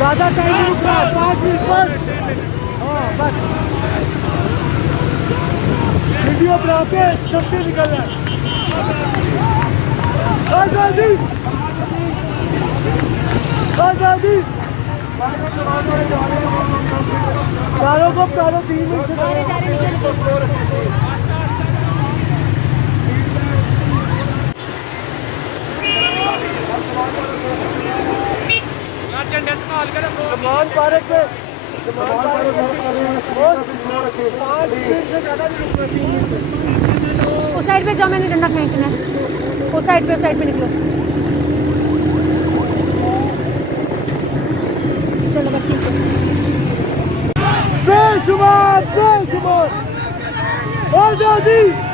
ज़्यादा टाइम नहीं रुकना, 5 मिनट बस। हाँ बस वीडियो बना के सबसे निकलना है। आज़ादी आज़ादी चारों को चारों 3 मिनट से कमान पार्क पे उस साइड पे जाओ, मैंने डंडा फेंकना है। उस साइड पे निकलो। चलो बस ठीक है। बेशुमार आज़ादी।